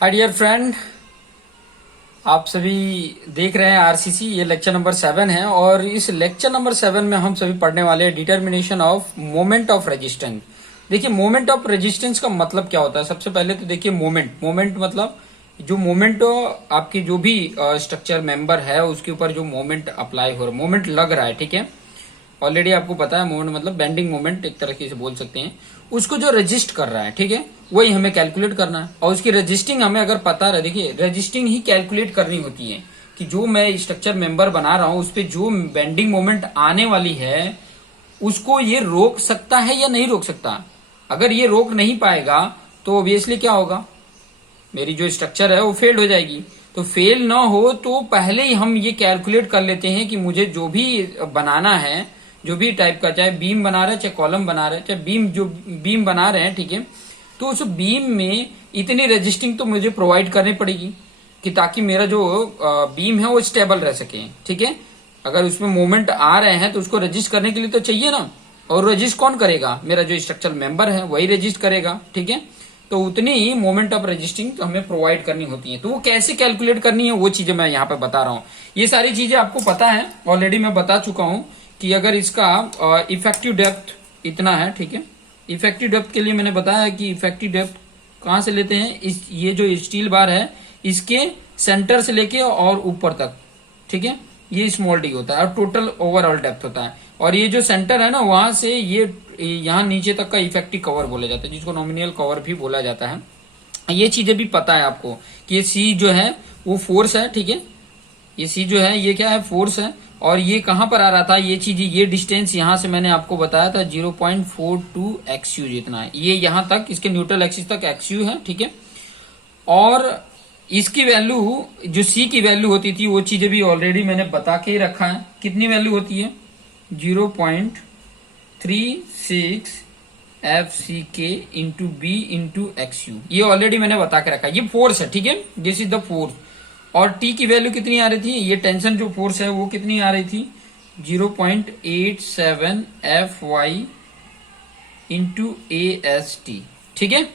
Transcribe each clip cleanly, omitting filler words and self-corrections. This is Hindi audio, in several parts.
हाय डियर फ्रेंड, आप सभी देख रहे हैं आरसीसी। ये लेक्चर नंबर 7 है और इस लेक्चर नंबर 7 में हम सभी पढ़ने वाले हैं determination of moment of resistance. देखिए, मोमेंट ऑफ रेजिस्टेंस का मतलब क्या होता है। सबसे पहले तो देखिए, मोमेंट मतलब जो मोमेंट आपकी जो भी स्ट्रक्चर मेंबर है उसके ऊपर जो मोमेंट अप्लाई हो रहा है, मोमेंट लग रहा है, ठीक है। ऑलरेडी आपको पता है मोमेंट मतलब बेंडिंग मोमेंट एक तरह से बोल सकते हैं। उसको जो रजिस्ट कर रहा है, ठीक है, वही हमें कैलकुलेट करना है। और उसकी रजिस्टिंग हमें अगर पता रहे, देखिए रजिस्टिंग ही कैलकुलेट करनी होती है कि जो मैं स्ट्रक्चर मेंबर बना रहा हूं उस पर जो बेंडिंग मोमेंट आने वाली है उसको ये रोक सकता है या नहीं रोक सकता। अगर ये रोक नहीं पाएगा तो ऑब्वियसली क्या होगा, मेरी जो स्ट्रक्चर है वो फेल हो जाएगी। तो फेल ना हो तो पहले ही हम ये कैलकुलेट कर लेते हैं कि मुझे जो भी बनाना है, जो भी टाइप का, चाहे बीम बना रहे हैं चाहे कॉलम बना रहे हैं, चाहे बीम बना रहे हैं, ठीक है, तो उस बीम में इतनी रजिस्टिंग तो मुझे प्रोवाइड करनी पड़ेगी कि ताकि मेरा जो बीम है वो स्टेबल रह सके, ठीक है। अगर उसमें मूवमेंट आ रहे हैं तो उसको रजिस्ट करने के लिए तो चाहिए ना। और रजिस्ट कौन करेगा, मेरा जो स्ट्रक्चर मेंबर है वही रजिस्ट करेगा, ठीक है। तो उतनी ही मोमेंट ऑफ रजिस्टिंग तो हमें प्रोवाइड करनी होती है। तो वो कैसे कैलकुलेट करनी है वो चीजें मैं यहाँ पे बता रहा हूँ। ये सारी चीजें आपको पता है, ऑलरेडी मैं बता चुका हूँ कि अगर इसका इफेक्टिव डेप्थ इतना है, ठीक है। इफेक्टिव डेप्थ के लिए मैंने बताया कि इफेक्टिव डेप्थ कहाँ से लेते हैं, इस ये जो स्टील बार है इसके सेंटर से लेके और ऊपर तक, ठीक है, ये स्मॉल डी होता है और टोटल ओवरऑल डेप्थ होता है। और ये जो सेंटर है ना वहां से ये यहाँ नीचे तक का इफेक्टिव कवर बोला जाता है, जिसको नॉमिनल कवर भी बोला जाता है। ये चीजें भी पता है आपको कि ये सी जो है वो फोर्स है, ठीक है। ये सी जो है ये क्या है, फोर्स है। और ये कहां पर आ रहा था, ये चीज, ये डिस्टेंस यहां से मैंने आपको बताया था 0.42 एक्सयू जितना है, ये यहां तक इसके न्यूट्रल एक्सिस तक एक्सयू है, ठीक है। और इसकी वैल्यू जो सी की वैल्यू होती थी वो चीजें भी ऑलरेडी मैंने बता के ही रखा है। कितनी वैल्यू होती है, 0.36 एफ सी के into B into X U, ये ऑलरेडी मैंने बता के रखा है। ये फोर्स है, ठीक है, दिस इज द फोर्स। और टी की वैल्यू कितनी आ रही थी, ये टेंशन जो फोर्स है वो कितनी आ रही थी, 0.87 F Y into A S T, ठीक है।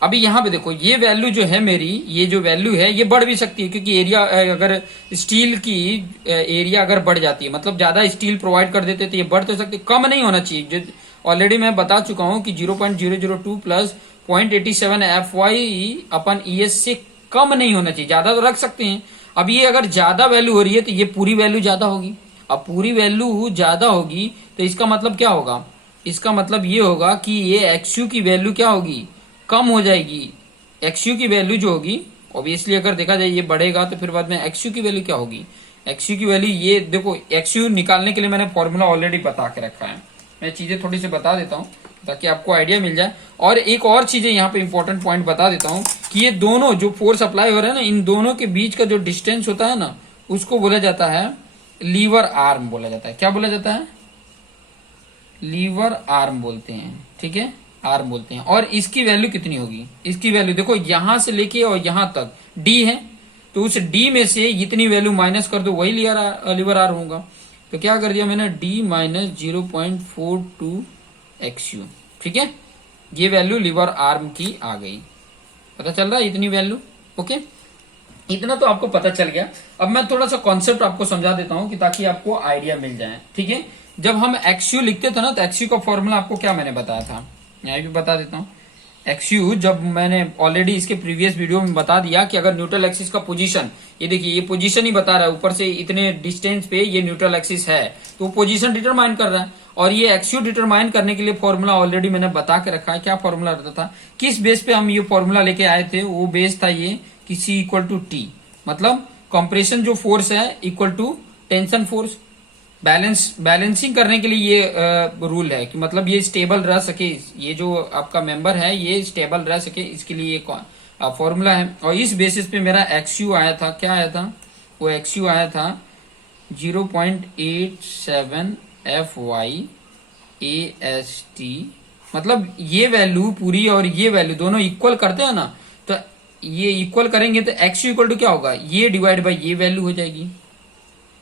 अभी यहाँ पे देखो ये वैल्यू जो है मेरी, ये जो वैल्यू है ये बढ़ भी सकती है क्योंकि एरिया, अगर स्टील की एरिया अगर बढ़ जाती है, मतलब ज्यादा स्टील प्रोवाइड कर देते तो ये बढ़ तो सकती, कम नहीं होना चाहिए। ऑलरेडी मैं बता चुका हूं कि 0.002 प्लस 0.87 एफ वाई अपन ई एस से कम नहीं होना चाहिए, ज्यादा तो रख सकते हैं। अब ये अगर ज्यादा वैल्यू हो रही है तो ये पूरी वैल्यू ज्यादा होगी। अब पूरी वैल्यू ज्यादा होगी तो इसका मतलब क्या होगा, इसका मतलब ये होगा कि ये एक्सयू की वैल्यू क्या होगी, कम हो जाएगी। एक्सयू की वैल्यू जो होगी, ऑब्वियसली अगर देखा जाए ये बढ़ेगा तो फिर बाद में एक्सयू की वैल्यू क्या होगी, एक्सयू की वैल्यू, ये देखो एक्सयू निकालने के लिए मैंने फॉर्मूला ऑलरेडी बता के रखा है। मैं चीजें थोड़ी सी बता देता हूँ ताकि आपको आइडिया मिल जाए। और एक और चीजें यहाँ पे इंपॉर्टेंट पॉइंट बता देता हूँ कि ये दोनों जो फोर्स अप्लाई हो रहा है ना, इन दोनों के बीच का जो डिस्टेंस होता है ना उसको बोला जाता है लीवर आर्म बोला जाता है। क्या बोला जाता है, लीवर आर्म बोलते हैं, ठीक है, आर्म बोलते हैं। और इसकी वैल्यू कितनी होगी, इसकी वैल्यू देखो यहां से लेके और यहां तक डी है, तो उस डी में से इतनी वैल्यू माइनस कर दो, वही लीवर आर्म होगा। तो क्या कर दिया मैंने, डी माइनस 0.42 एक्सयू, ठीक है। ये वैल्यू लीवर आर्म की आ गई, पता चल रहा है इतनी वैल्यू, ओके। इतना तो आपको पता चल गया। अब मैं थोड़ा सा कॉन्सेप्ट आपको समझा देता हूं कि ताकि आपको आइडिया मिल जाए, ठीक है। जब हम एक्सयू लिखते थे ना तो एक्सयू का फॉर्मूला आपको क्या मैंने बताया था, मैं भी बता देता हूँ। एक्सयू जब मैंने ऑलरेडी इसके प्रीवियस वीडियो में बता दिया कि अगर न्यूट्रल एक्सिस का पोजीशन, ये देखिए ये पोजीशन ही बता रहा है, ऊपर से इतने डिस्टेंस पे ये न्यूट्रल एक्सिस है तो पोजीशन डिटरमाइन कर रहा है। और ये एक्सयू डिटरमाइन करने के लिए फॉर्मूला ऑलरेडी मैंने बता के रखा है। क्या फॉर्मूला रहता था, किस बेस पे हम ये फॉर्मूला लेके आए थे, वो बेस था ये कि सी इक्वल टू टी, मतलब कंप्रेशन जो फोर्स है equal to tension force. Balancing करने के लिए ये रूल है कि मतलब ये स्टेबल रह सके, ये जो आपका मेंबर है ये स्टेबल रह सके, इसके लिए ये फॉर्मूला है। और इस बेसिस पे मेरा एक्सयू आया था, क्या आया था, वो एक्सयू आया था 0.87 F Y A S T. मतलब ये वैल्यू पूरी और ये वैल्यू दोनों इक्वल करते हैं ना, तो ये इक्वल करेंगे तो एक्सयू इक्वल टू क्या होगा, ये डिवाइड बाई ये वैल्यू हो जाएगी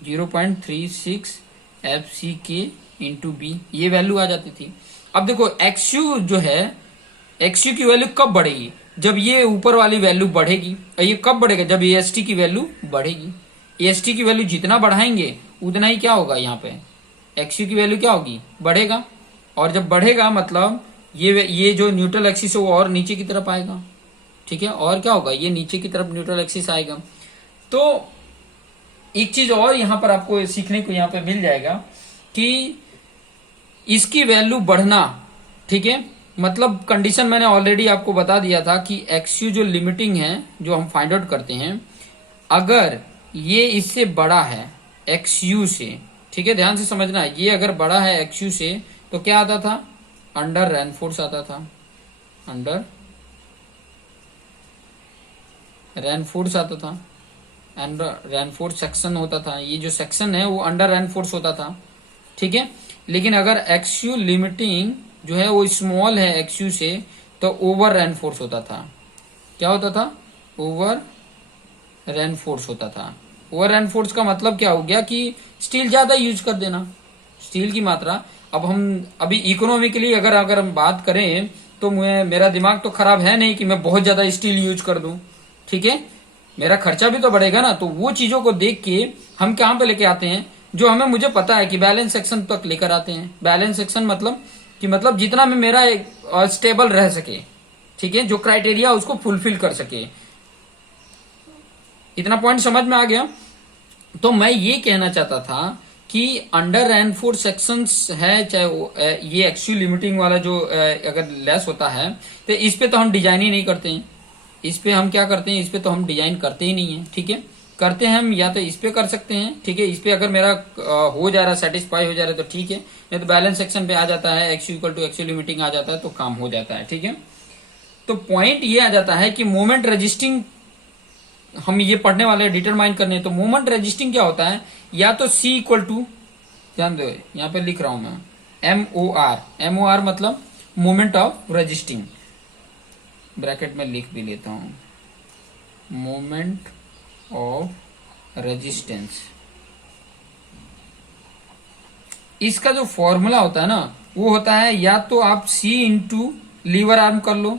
0.36 एफ सी के इंटू बी, ये वैल्यू आ जाती थी। अब देखो एक्सयू जो है, एक्सयू की वैल्यू कब बढ़ेगी, जब ये ऊपर वाली वैल्यू बढ़ेगी, और ये कब बढ़ेगा, जब एएसटी की वैल्यू बढ़ेगी। एएसटी की वैल्यू जितना बढ़ाएंगे उतना ही क्या होगा, यहाँ पे एक्सयू की वैल्यू क्या होगी, बढ़ेगा। और जब बढ़ेगा मतलब ये जो न्यूट्रल एक्सिस है वो और नीचे की तरफ आएगा, ठीक है। और क्या होगा, ये नीचे की तरफ न्यूट्रल एक्सिस आएगा। तो एक चीज और यहां पर आपको सीखने को यहां पे मिल जाएगा कि इसकी वैल्यू बढ़ना, ठीक है, मतलब कंडीशन मैंने ऑलरेडी आपको बता दिया था कि एक्सयू जो लिमिटिंग है जो हम फाइंड आउट करते हैं, अगर ये इससे बड़ा है एक्सयू से, ठीक है, ध्यान से समझना, ये अगर बड़ा है एक्सयू से तो क्या आता था, अंडर रैनफोर्स आता था, अंडर रैनफोर्स आता था, अंडर रैनफोर्स सेक्शन होता था। ये जो सेक्शन है वो अंडर रैनफोर्स होता था, ठीक है। लेकिन अगर एक्सयू लिमिटिंग जो है वो स्मॉल है एक्सयू से तो ओवर रैनफोर्स होता था। क्या होता था, ओवर रैनफोर्स होता था। ओवर रैनफोर्स का मतलब क्या हो गया कि स्टील ज्यादा यूज कर देना, स्टील की मात्रा। अब हम अभी इकोनॉमिकली अगर हम बात करें तो मेरा दिमाग तो खराब है नहीं कि मैं बहुत ज्यादा स्टील यूज कर दूं, ठीक है, मेरा खर्चा भी तो बढ़ेगा ना। तो वो चीजों को देख के हम कहां पे लेके आते हैं, जो हमें मुझे पता है कि बैलेंस सेक्शन तक लेकर आते हैं। बैलेंस सेक्शन मतलब कि मतलब जितना में मेरा स्टेबल रह सके, ठीक है, जो क्राइटेरिया उसको फुलफिल कर सके। इतना पॉइंट समझ में आ गया। तो मैं ये कहना चाहता था कि अंडर रैनफोर्स सेक्शंस है, चाहे ये एक्सयू लिमिटिंग वाला जो अगर लेस होता है तो इस पे तो हम डिजाइन ही नहीं करते हैं। इस पे हम क्या करते हैं, इस पे तो हम डिजाइन करते ही नहीं है, ठीक है। करते हैं हम या तो इस पे कर सकते हैं, ठीक है, इस पे अगर मेरा हो जा रहा है, सेटिस्फाई हो जा रहा है तो ठीक है, नहीं तो बैलेंस सेक्शन पे आ जाता है, एक्सयू इक्वल टू एक्सयू लिमिटिंग आ जाता है तो काम हो जाता है, ठीक है। तो पॉइंट ये आ जाता है कि मोमेंट रजिस्टिंग हम ये पढ़ने वाले डिटरमाइन करने। तो मोमेंट रजिस्टिंग क्या होता है, या तो सी इक्वल टू, ध्यान दो यहाँ पे लिख रहा हूं मैं, एम ओ आर मतलब मोमेंट ऑफ रजिस्टिंग, ब्रैकेट में लिख भी लेता हूं, मोमेंट ऑफ रेजिस्टेंस। इसका जो फॉर्मूला होता है ना वो होता है या तो आप C इंटू लीवर आर्म कर लो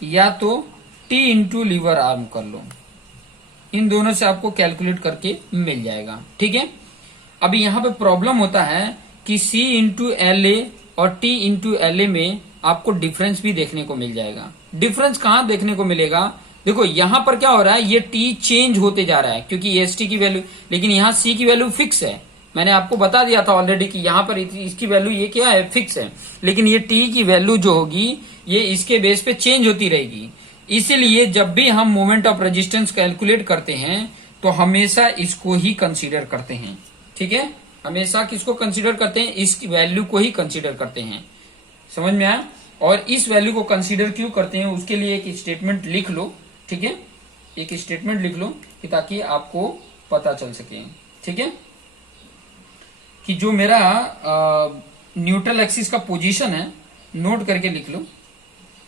या तो T इंटू लीवर आर्म कर लो, इन दोनों से आपको कैलकुलेट करके मिल जाएगा, ठीक है। अभी यहां पे प्रॉब्लम होता है कि C इंटू LA और T इंटू LA में आपको डिफरेंस भी देखने को मिल जाएगा। डिफरेंस कहां देखने को मिलेगा, देखो यहां पर क्या हो रहा है, ये T चेंज होते जा रहा है क्योंकि EST की वैल्यू, लेकिन यहाँ C की वैल्यू फिक्स है। मैंने आपको बता दिया था ऑलरेडी कि यहाँ पर इसकी वैल्यू ये क्या है, फिक्स है, लेकिन ये T की वैल्यू जो होगी ये इसके बेस पे चेंज होती रहेगी। इसीलिए जब भी हम मोमेंट ऑफ रेजिस्टेंस कैलकुलेट करते हैं तो हमेशा इसको ही कंसीडर करते हैं, ठीक है। हमेशा किसको कंसीडर करते हैं, इस वैल्यू को ही कंसीडर करते हैं, समझ में आया। और इस वैल्यू को कंसीडर क्यों करते हैं उसके लिए एक स्टेटमेंट लिख लो, ठीक है, एक स्टेटमेंट लिख लो कि ताकि आपको पता चल सके, ठीक है, कि जो मेरा न्यूट्रल एक्सिस का पोजीशन है नोट करके लिख लो,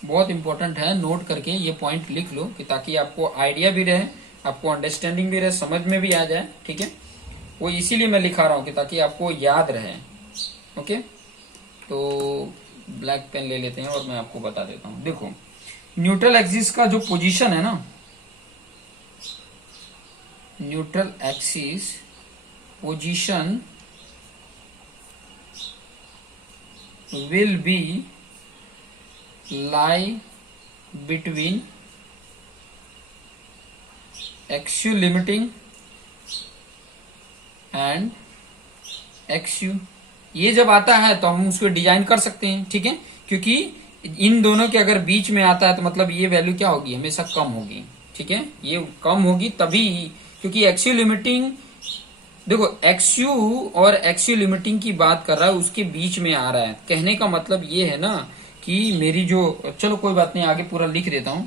बहुत इंपॉर्टेंट है, नोट करके ये पॉइंट लिख लो कि ताकि आपको आइडिया भी रहे, आपको अंडरस्टैंडिंग भी रहे, समझ में भी आ जाए, ठीक है। वो इसीलिए मैं लिखा रहा हूं कि ताकि आपको याद रहे, ओके। तो ब्लैक पेन ले लेते हैं और मैं आपको बता देता हूं। देखो न्यूट्रल एक्सिस का जो पोजीशन है ना, neutral axis position will be lie between XU limiting and XU। ये जब आता है तो हम उसको डिजाइन कर सकते हैं, ठीक है, क्योंकि इन दोनों के अगर बीच में आता है तो मतलब ये वैल्यू क्या होगी, हमेशा कम होगी, ठीक है, ये कम होगी तभी, क्योंकि एक्सयू लिमिटिंग, देखो एक्सयू और एक्सयू लिमिटिंग की बात कर रहा है उसके बीच में आ रहा है। कहने का मतलब ये है ना कि मेरी जो, चलो कोई बात नहीं आगे पूरा लिख देता हूं,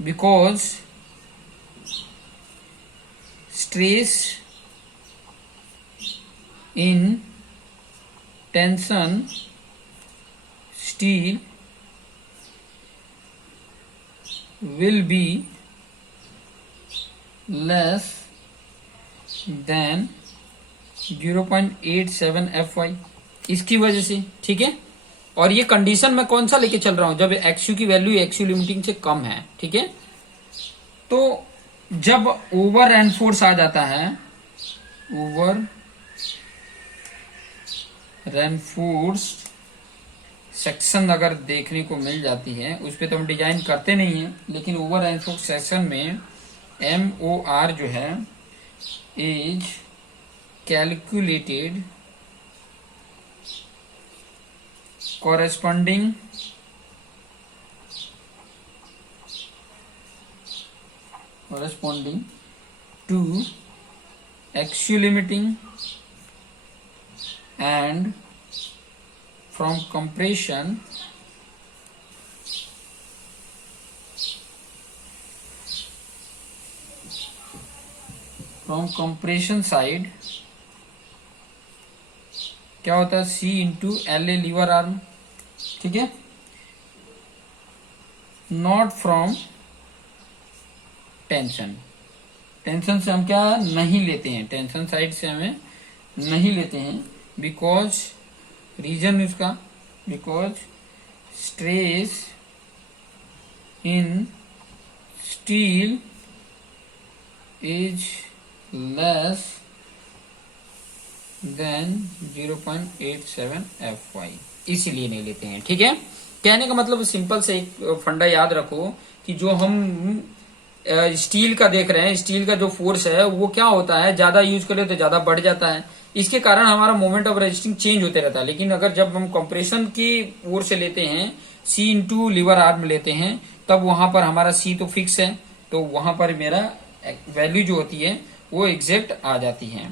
because stress in tension steel will be less than 0.87 FY, इसकी वजह से, ठीक है, और ये कंडीशन मैं कौन सा लेके चल रहा हूं, जब एक्सयू की वैल्यू एक्सयू लिमिटिंग से कम है, ठीक है। तो जब ओवर एनफोर्स आ जाता है, ओवर रेनफोर्स सेक्शन अगर देखने को मिल जाती है, उस पर तो हम डिजाइन करते नहीं है, लेकिन ओवर रेनफोर्स सेक्शन में MOR जो है is calculated corresponding to axial limiting and from compression side क्या होता है, C into LA lever arm, ठीक है, नॉट फ्रॉम टेंशन। टेंशन से हम क्या नहीं लेते हैं, टेंशन साइड से हमें नहीं लेते हैं, बिकॉज रीजन उसका, because stress in steel is less than 0.87 FY, इसीलिए नहीं लेते हैं, ठीक है। कहने का मतलब सिंपल से एक फंडा याद रखो कि जो हम स्टील का देख रहे हैं, स्टील का जो फोर्स है वो क्या होता है, ज्यादा यूज करें तो ज्यादा बढ़ जाता है, इसके कारण हमारा मोमेंट ऑफ रेजिस्टिंग चेंज होते रहता है। लेकिन अगर जब हम कंप्रेशन की ओर से लेते हैं, C इंटू लीवर आर्म लेते हैं, तब वहां पर हमारा C तो फिक्स है, तो वहां पर मेरा वैल्यू जो होती है वो एग्जैक्ट आ जाती है।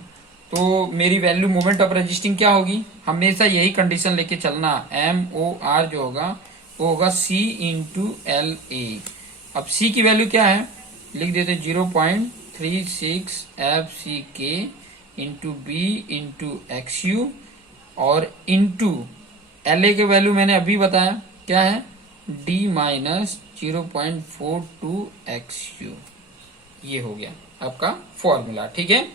तो मेरी वैल्यू मोमेंट ऑफ रेजिस्टिंग क्या होगी, हमेशा यही कंडीशन लेके चलना, MOR जो होगा वो होगा C इंटू LA। अब C की वैल्यू क्या है, लिख देते 0.36 FCK into B into XU, और इंटू LA के वैल्यू मैंने अभी बताया क्या है, D माइनस 0.42 XU। ये हो गया आपका फॉर्मूला, ठीक है।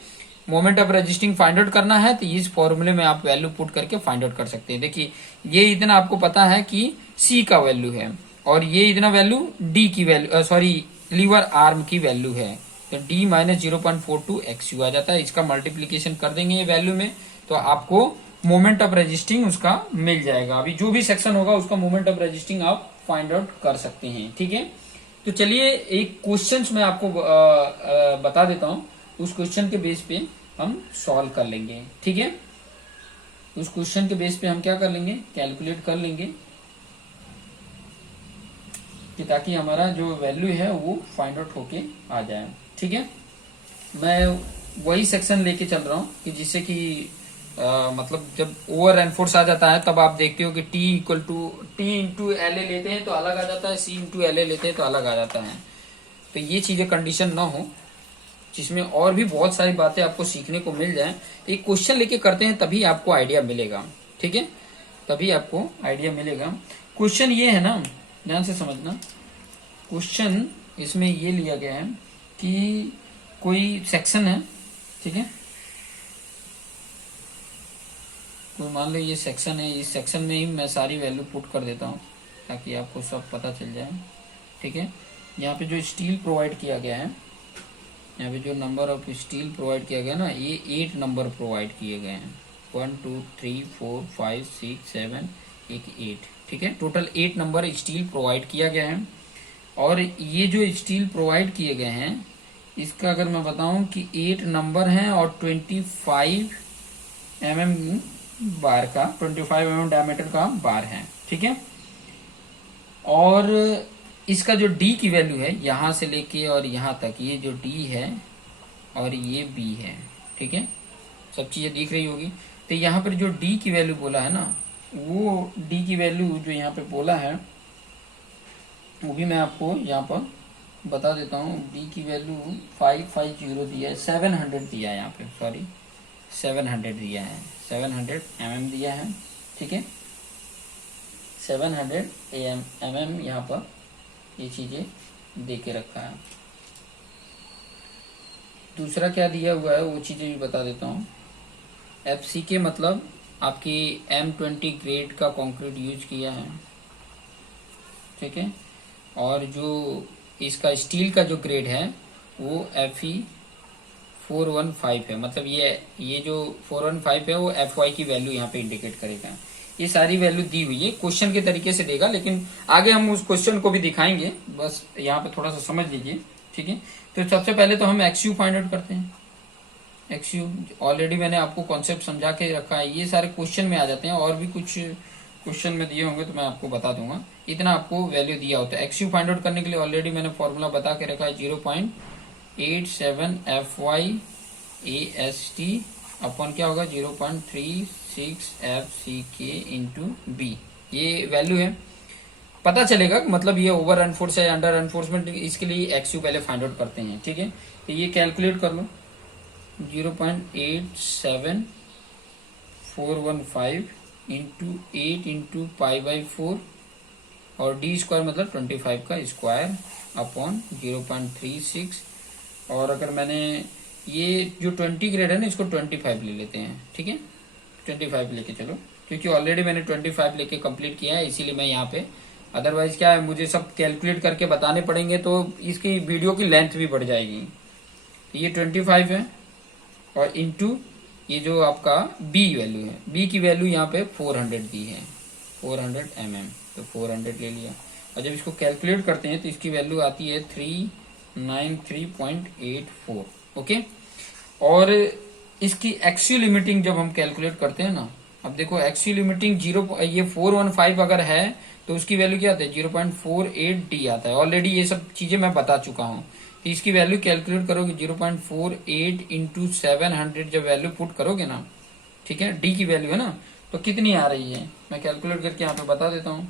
Moment of resisting find out करना है तो इस फॉर्मूले में आप वैल्यू पुट करके फाइंड आउट कर सकते हैं। देखिए ये इतना आपको पता है कि C का वैल्यू है, और ये इतना वैल्यू D की वैल्यू, सॉरी लीवर आर्म की वैल्यू है, तो D माइनस 0.42 XU आ जाता है। इसका मल्टीप्लीकेशन कर देंगे ये वैल्यू में, तो आपको मोमेंट ऑफ रेजिस्टिंग उसका मिल जाएगा। अभी जो भी सेक्शन होगा उसका मोमेंट ऑफ रेजिस्टिंग आप फाइंड आउट कर सकते हैं, ठीक है। तो चलिए एक क्वेश्चन मैं आपको बता देता हूं, उस क्वेश्चन के बेस पे हम सॉल्व कर लेंगे, ठीक है। उस क्वेश्चन के बेस पे हम क्या कर लेंगे, कैलकुलेट कर लेंगे, कि ताकि हमारा जो वैल्यू है वो फाइंड आउट होके आ जाए, ठीक है। मैं वही सेक्शन लेके चल रहा हूँ कि जिससे कि मतलब जब ओवर एनफोर्स आ जाता है तब आप देखते हो कि T equal to T into LA लेते हैं तो अलग आ जाता है, C इंटू LA लेते हैं तो अलग आ जाता है। तो ये चीजें कंडीशन ना हो, जिसमें और भी बहुत सारी बातें आपको सीखने को मिल जाए। एक क्वेश्चन लेके करते हैं तभी आपको आइडिया मिलेगा, ठीक है, तभी आपको आइडिया मिलेगा। क्वेश्चन ये है ना, ध्यान से समझना, क्वेश्चन इसमें ये लिया गया है कि कोई सेक्शन है, ठीक है, कोई मान लो ये सेक्शन है, इस सेक्शन में ही मैं सारी वैल्यू पुट कर देता हूँ ताकि आपको सब पता चल जाए, ठीक है। यहाँ पे जो स्टील प्रोवाइड किया गया है, यहाँ पे जो नंबर ऑफ स्टील प्रोवाइड किया गया ना, ये 8 नंबर प्रोवाइड किए गए हैं, 1 2 3 4 5 6 7 8, ठीक है, टोटल 8 नंबर स्टील प्रोवाइड किया गया है। और ये जो स्टील प्रोवाइड किए गए हैं इसका अगर मैं बताऊं कि 8 नंबर हैं और 25 mm बार का, 25 mm डायमीटर का बार है, ठीक है। और इसका जो D की वैल्यू है यहां से लेके और यहां तक, ये जो D है और ये B है, ठीक है, सब चीजें दिख रही होगी। तो यहाँ पर जो D की वैल्यू बोला है ना, वो D की वैल्यू जो यहाँ पे बोला है वो भी मैं आपको यहाँ पर बता देता हूँ। D की वैल्यू 550 दिया है, 700 दिया है यहाँ पे, सॉरी 700 दिया है, 700 mm दिया है, ठीक है, 700 mm यहाँ पर ये चीजें दे के रखा है। दूसरा क्या दिया हुआ है वो चीजें भी बता देता हूँ। FCK मतलब आपकी M20 ग्रेड का कंक्रीट यूज किया है, ठीक है। और जो इसका स्टील का जो ग्रेड है वो Fe415 है, मतलब ये जो 415 है वो FY की वैल्यू यहाँ पे इंडिकेट करेगा। ये सारी वैल्यू दी हुई है, क्वेश्चन के तरीके से देगा, लेकिन आगे हम उस क्वेश्चन को भी दिखाएंगे, बस यहाँ पे थोड़ा सा समझ लीजिए, ठीक है। तो सबसे पहले तो हम XU फाइंड आउट करते हैं। XU ऑलरेडी मैंने आपको कॉन्सेप्ट समझा के रखा है, ये सारे क्वेश्चन में आ जाते हैं, और भी कुछ क्वेश्चन में दिए होंगे तो मैं आपको बता दूंगा। इतना आपको वैल्यू दिया होता है। XU फाइंड आउट करने के लिए ऑलरेडी मैंने फॉर्मूला बता के रखा है, 0.87 FY AST अपन क्या होगा 0.36 FCK इंटू B, ये वैल्यू है। पता चलेगा मतलब ये ओवर एनफोर्स है अंडर एनफोर्समेंट, इसके लिए XU पहले फाइंड आउट करते हैं, ठीक है। तो ये कैलकुलेट कर लो, 0.87415 इंटू 8 इंटू π/4 और D स्क्वायर मतलब 25 का स्क्वायर अपॉन 0.36। और अगर मैंने ये जो 20 ग्रेड है ना इसको 25 ले लेते हैं, ठीक है, 25 लेके चलो, क्योंकि ऑलरेडी मैंने 25 लेके कंप्लीट किया है, इसीलिए मैं यहाँ पे, अदरवाइज क्या है मुझे सब कैलकुलेट करके बताने पड़ेंगे तो इसकी वीडियो की लेंथ भी बढ़ जाएगी। तो ये 25 है और इनटू ये जो आपका B वैल्यू है, B की वैल्यू यहाँ पे 400 दी है, 400 mm, तो 400 ले लिया। और जब इसको कैलकुलेट करते हैं तो इसकी वैल्यू आती है 393.84, ओके। और इसकी XU लिमिटिंग जब हम कैलकुलेट करते हैं ना, अब देखो XU लिमिटिंग 415 अगर है तो उसकी वैल्यू क्या आता है 0.48D आता है। ऑलरेडी ये सब चीजें मैं बता चुका हूँ। तो इसकी वैल्यू कैलकुलेट करोगे 0.48 इंटू 700 जब वैल्यू पुट करोगे ना, ठीक है, D की वैल्यू है ना, तो कितनी आ रही है मैं कैलकुलेट करके यहाँ पे बता देता हूँ।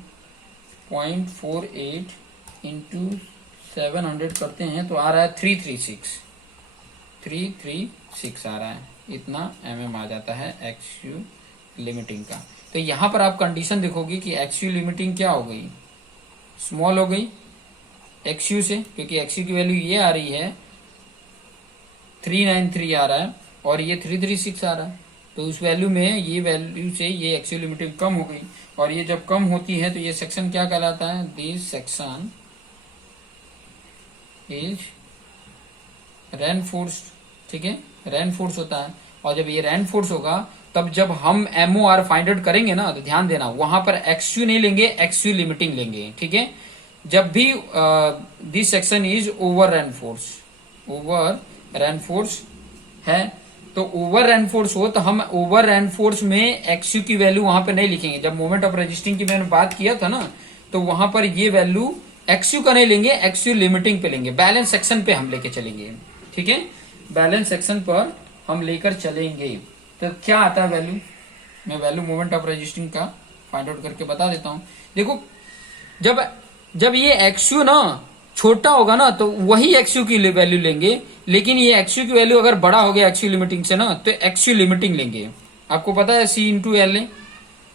0.48 इंटू 700 करते हैं तो आ रहा है 336 आ रहा है, इतना mm आ जाता है XU लिमिटिंग का। तो यहाँ पर आप कंडीशन देखोगे कि XU लिमिटिंग क्या हो गई, स्मॉल हो गई XU से, क्योंकि XU की वैल्यू ये आ रही है 393 आ रहा है और ये 336 आ रहा है, तो उस वैल्यू में ये वैल्यू से ये XU लिमिटिंग कम हो गई। और ये जब कम होती है तो ये सेक्शन क्या कहलाता है, दिस सेक्शन इज रेनफोर्स्ड, ठीक है, रेनफोर्स होता है। और जब ये रेनफोर्स होगा तब जब हम MOR फाइंड आउट करेंगे ना, तो ध्यान देना वहां पर XU नहीं लेंगे, XU लिमिटिंग लेंगे, ठीक है। जब भी this section is over reinforce है, तो ओवर रेनफोर्स हो तो हम ओवर रेनफोर्स में XU की वैल्यू वहां पे नहीं लिखेंगे। जब मोमेंट ऑफ रेजिस्टिंग की मैंने बात किया था ना, तो वहां पर ये वैल्यू XU का नहीं लेंगे, XU लिमिटिंग पे लेंगे, बैलेंस सेक्शन पे हम लेके चलेंगे, ठीक है, बैलेंस सेक्शन पर हम लेकर चलेंगे। तो क्या आता है वैल्यू, मैं वैल्यू मोमेंट ऑफ रेजिस्टिंग का फाइंड आउट करके बता देता हूं। देखो जब ये XU ना छोटा होगा ना तो वही XU की वैल्यू लेंगे, लेकिन ये XU की वैल्यू अगर बड़ा हो गया XU लिमिटिंग से ना तो XU लिमिटिंग लेंगे। आपको पता है C इंटू L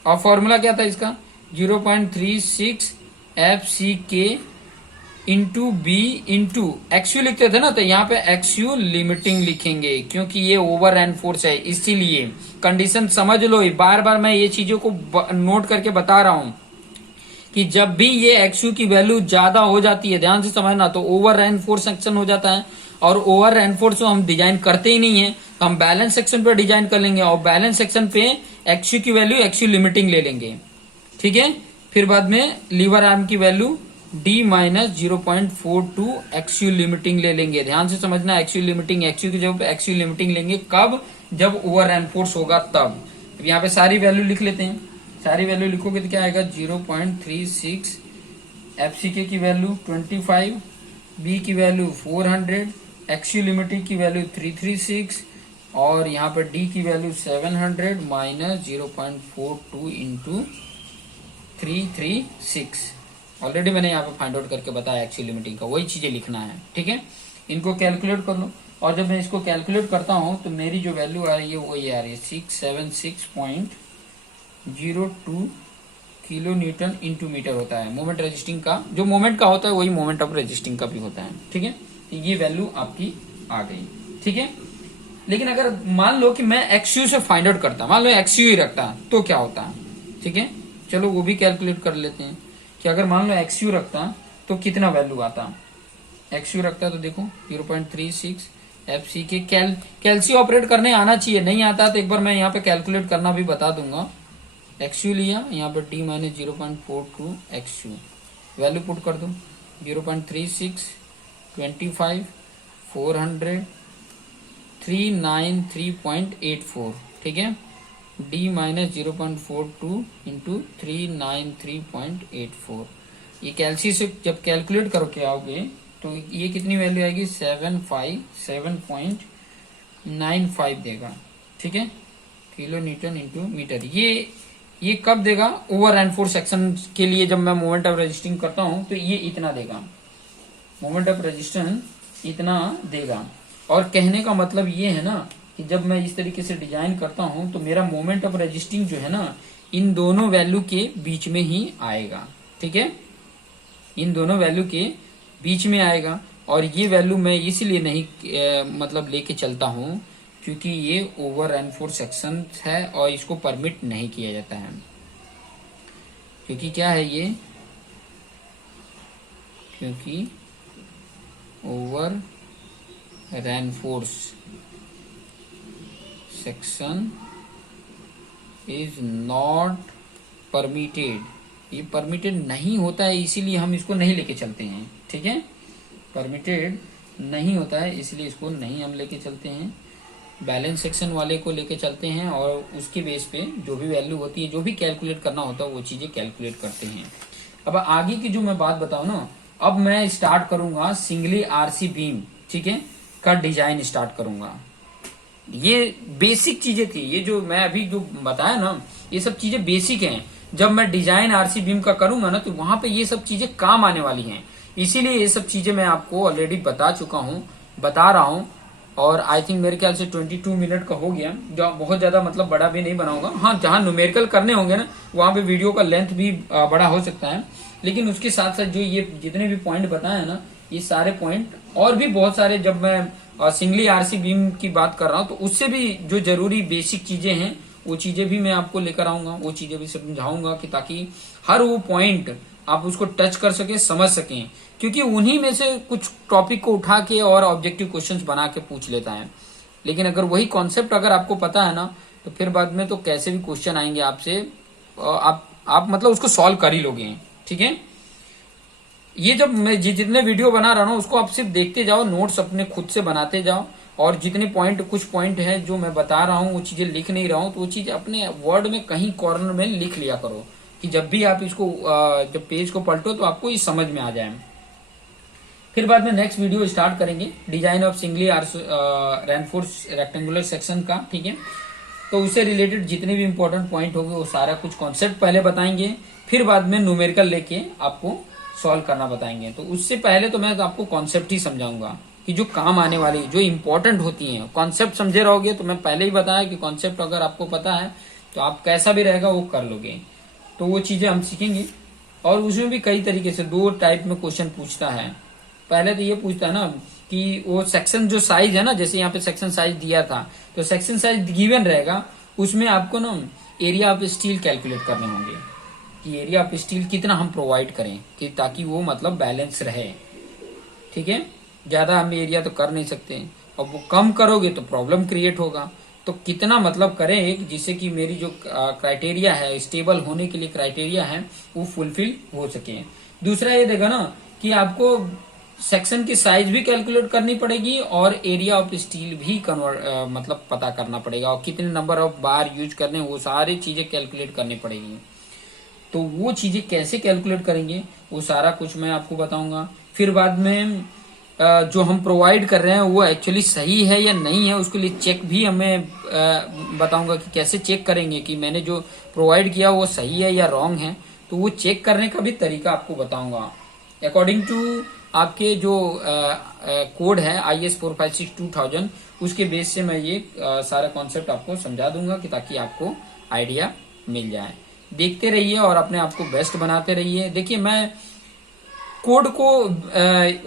और फॉर्मूला क्या था इसका 0.36 FCK into B into XU लिखते थे ना, तो यहाँ पे XU लिमिटिंग लिखेंगे क्योंकि ये ओवर एनफोर्स है, इसीलिए कंडीशन समझ लो। बार बार मैं ये चीजों को नोट करके बता रहा हूं कि जब भी ये XU की वैल्यू ज्यादा हो जाती है, ध्यान से समझना, तो ओवर एनफोर्स सेक्शन हो जाता है। और ओवर एनफोर्स को हम डिजाइन करते ही नहीं है, तो हम बैलेंस सेक्शन पे डिजाइन कर लेंगे और बैलेंस सेक्शन पे XU की वैल्यू XU लिमिटिंग ले लेंगे, ठीक है। फिर बाद में लीवर आर्म की value D minus 0.42 XU limiting ले लेंगे। ध्यान से समझना, XU लिमिटिंग XU की जगह पे XU लिमिटिंग लेंगे कब, जब ओवर एनफोर्स होगा तब। यहाँ पे सारी वैल्यू लिख लेते हैं, सारी वैल्यू लिखोगे तो क्या आएगा 0.36 FCK की वैल्यू 25, B की वैल्यू 400, XU लिमिटिंग की वैल्यू 336 और यहाँ पर D की वैल्यू 700 माइनस 0.42 इंटू 336। ऑलरेडी मैंने यहाँ पे फाइंड आउट करके बताया XU लिमिटिंग का, वही चीजें लिखना है, ठीक है। इनको कैलकुलेट कर लो और जब मैं इसको कैलकुलेट करता हूँ तो मेरी जो वैल्यू आ रही है वो ये आ रही है 676.02 किलो न्यूटन इंटू मीटर होता है। मोमेंट रेजिस्टिंग का जो मोमेंट का होता है वही मोमेंट ऑफ रेजिस्टिंग का भी होता है, ठीक है। तो ये वैल्यू आपकी आ गई, ठीक है। लेकिन अगर मान लो कि मैं एक्सयू से फाइंड आउट करता, मान लो एक्सयू ही रखता, तो क्या होता? ठीक है, चलो वो भी कैलकुलेट कर लेते हैं कि अगर मान लो एक्सयू रखता तो कितना वैल्यू आता। एक्सयू रखता तो देखो 0.36 एफसी के कैलसी ऑपरेट करने आना चाहिए, नहीं आता तो एक बार मैं यहाँ पे कैलकुलेट करना भी बता दूंगा। एक्सयू लिया, यहाँ पे डी माइनस 0.42 एक्सयू, वैल्यू पुट कर दो 0.36 25 400 393.84, ठीक है, डी माइनस 0.42 इंटू 393.84। ये कैलसी से जब कैलकुलेट करो के आओगे तो ये कितनी वैल्यू आएगी? 757.95 देगा, ठीक है, किलो न्यूटन इंटू मीटर। ये कब देगा? ओवर एनफोर्स सेक्शन के लिए जब मैं मोमेंट ऑफ रेजिस्टिंग करता हूं तो ये इतना देगा, मोमेंट ऑफ रेजिस्टेंस इतना देगा। और कहने का मतलब ये है ना कि जब मैं इस तरीके से डिजाइन करता हूं तो मेरा मोमेंट ऑफ रेजिस्टिंग जो है ना इन दोनों वैल्यू के बीच में ही आएगा, ठीक है, इन दोनों वैल्यू के बीच में आएगा। और ये वैल्यू मैं इसलिए नहीं मतलब लेके चलता हूं क्योंकि ये ओवर एनफोर्स सेक्शन है और इसको परमिट नहीं किया जाता है। क्योंकि क्या है ये? क्योंकि over enforce section is not permitted, ये परमिटेड नहीं होता है, इसीलिए हम इसको नहीं लेके चलते हैं, ठीक है, परमिटेड नहीं होता है इसलिए इसको नहीं हम लेके चलते हैं। बैलेंस सेक्शन वाले को लेके चलते हैं और उसके बेस पे जो भी वैल्यू होती है, जो भी कैलकुलेट करना होता है वो चीजें कैलकुलेट करते हैं। अब आगे की जो मैं बात बताऊं ना, अब मैं स्टार्ट करूंगा सिंगली आरसी बीम, ठीक है, का डिजाइन स्टार्ट करूंगा। ये बेसिक चीजें थी, ये जो मैं अभी जो बताया ना ये सब चीजें बेसिक हैं। जब मैं डिजाइन आरसी बीम का करूंगा ना तो वहां पे ये सब चीजें काम आने वाली हैं, इसीलिए ये सब चीजें मैं आपको ऑलरेडी बता चुका हूँ, बता रहा हूँ। और आई थिंक मेरे ख्याल से 22 मिनट का हो गया, जो बहुत ज्यादा मतलब बड़ा भी नहीं बनाऊंगा। हाँ, जहां न्यूमेरिकल करने होंगे ना वहां पे वीडियो का लेंथ भी बड़ा हो सकता है, लेकिन उसके साथ साथ जो ये जितने भी पॉइंट बताए ना ये सारे पॉइंट और भी बहुत सारे, जब मैं सिंगली आरसी बीम की बात कर रहा हूँ तो उससे भी जो जरूरी बेसिक चीजें हैं वो चीजें भी मैं आपको लेकर आऊंगा, वो चीजें भी समझाऊंगा कि ताकि हर वो पॉइंट आप उसको टच कर सके, समझ सकें, क्योंकि उन्हीं में से कुछ टॉपिक को उठा के और ऑब्जेक्टिव क्वेश्चंस बना के पूछ लेता है। लेकिन अगर वही कॉन्सेप्ट अगर आपको पता है ना तो फिर बाद में तो कैसे भी क्वेश्चन आएंगे आपसे, आप मतलब उसको सॉल्व कर ही लोगे, ठीक है। ये जब मैं जितने वीडियो बना रहा हूँ उसको आप सिर्फ देखते जाओ, नोट्स अपने खुद से बनाते जाओ, और जितने पॉइंट कुछ पॉइंट है जो मैं बता रहा हूँ वो चीजें लिख नहीं रहा हूँ तो वो चीज अपने वर्ड में कहीं कॉर्नर में लिख लिया करो कि जब भी आप इसको जब पेज को पलटो तो आपको ये समझ में आ जाए। फिर बाद में नेक्स्ट वीडियो स्टार्ट करेंगे design of singly reinforce rectangular section का, ठीक है। तो उससे रिलेटेड जितने भी इंपॉर्टेंट पॉइंट होंगे वो सारा कुछ कॉन्सेप्ट पहले बताएंगे, फिर बाद में न्यूमेरिकल लेके आपको सॉल्व करना बताएंगे। तो उससे पहले तो मैं आपको कॉन्सेप्ट ही समझाऊंगा कि जो काम आने वाली जो इंपॉर्टेंट होती हैं, कॉन्सेप्ट समझे रहोगे तो मैं पहले ही बताया कि कॉन्सेप्ट अगर आपको पता है तो आप कैसा भी रहेगा वो कर लोगे। तो वो चीजें हम सीखेंगे। और उसमें भी कई तरीके से दो टाइप में क्वेश्चन पूछता है। पहले तो ये पूछता है ना कि वो सेक्शन जो साइज है ना, जैसे यहाँ पे सेक्शन साइज दिया था तो सेक्शन साइज गिवन रहेगा, उसमें आपको ना एरिया ऑफ स्टील कैलकुलेट करने होंगे कि एरिया ऑफ स्टील कितना हम प्रोवाइड करें कि ताकि वो मतलब बैलेंस रहे, ठीक है। ज्यादा हम एरिया तो कर नहीं सकते और वो कम करोगे तो प्रॉब्लम क्रिएट होगा। तो कितना मतलब करें जिससे कि मेरी जो क्राइटेरिया है स्टेबल होने के लिए क्राइटेरिया है वो फुलफिल हो सके। दूसरा ये देगा ना कि आपको सेक्शन की साइज भी कैलकुलेट करनी पड़ेगी और एरिया ऑफ स्टील भी मतलब पता करना पड़ेगा, और कितने नंबर ऑफ बार यूज करने वो सारी चीजें कैलकुलेट करनी पड़ेगी। तो वो चीजें कैसे कैलकुलेट करेंगे वो सारा कुछ मैं आपको बताऊंगा। फिर बाद में जो हम प्रोवाइड कर रहे हैं वो एक्चुअली सही है या नहीं है, उसके लिए चेक भी हमें बताऊंगा कि कैसे चेक करेंगे कि मैंने जो प्रोवाइड किया वो सही है या रॉन्ग है। तो वो चेक करने का भी तरीका आपको बताऊंगा अकॉर्डिंग टू आपके जो कोड है IS 456-2000, उसके बेस से मैं ये सारा कॉन्सेप्ट आपको समझा दूंगा कि ताकि आपको आइडिया मिल जाए। देखते रहिए और अपने आप को बेस्ट बनाते रहिए। देखिए मैं कोड को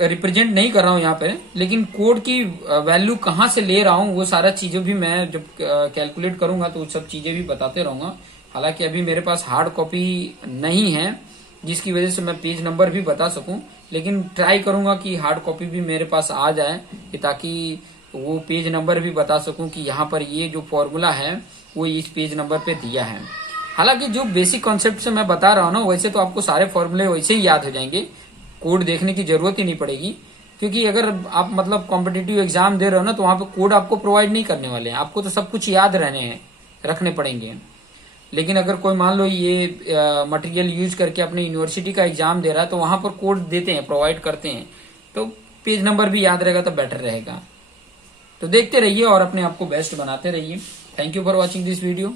रिप्रेजेंट नहीं कर रहा हूं यहाँ पे, लेकिन कोड की वैल्यू कहाँ से ले रहा हूँ वो सारा चीजें भी मैं जब कैलकुलेट करूंगा तो वो सब चीजें भी बताते रहूंगा। हालांकि अभी मेरे पास हार्ड कॉपी नहीं है जिसकी वजह से मैं पेज नंबर भी बता सकूं, लेकिन ट्राई करूंगा कि हार्ड कॉपी भी मेरे पास आ जाए कि ताकि वो पेज नंबर भी बता सकूं कि यहाँ पर ये जो फॉर्मूला है वो इस पेज नंबर पे दिया है। हालांकि जो बेसिक कॉन्सेप्ट से मैं बता रहा हूँ ना वैसे तो आपको सारे फॉर्मूले वैसे ही याद हो जाएंगे, कोड देखने की जरूरत ही नहीं पड़ेगी। क्योंकि अगर आप मतलब कॉम्पिटिटिव एग्जाम दे रहे हो ना तो वहां पे कोड आपको प्रोवाइड नहीं करने वाले हैं, आपको तो सब कुछ याद रखने पड़ेंगे। लेकिन अगर कोई मान लो ये मटेरियल यूज करके अपने यूनिवर्सिटी का एग्जाम दे रहा है तो वहां पर कोड देते हैं, प्रोवाइड करते हैं, तो पेज नंबर भी याद रहेगा तो बेटर रहेगा। तो देखते रहिए और अपने आप को बेस्ट बनाते रहिए। Thank you for watching this video.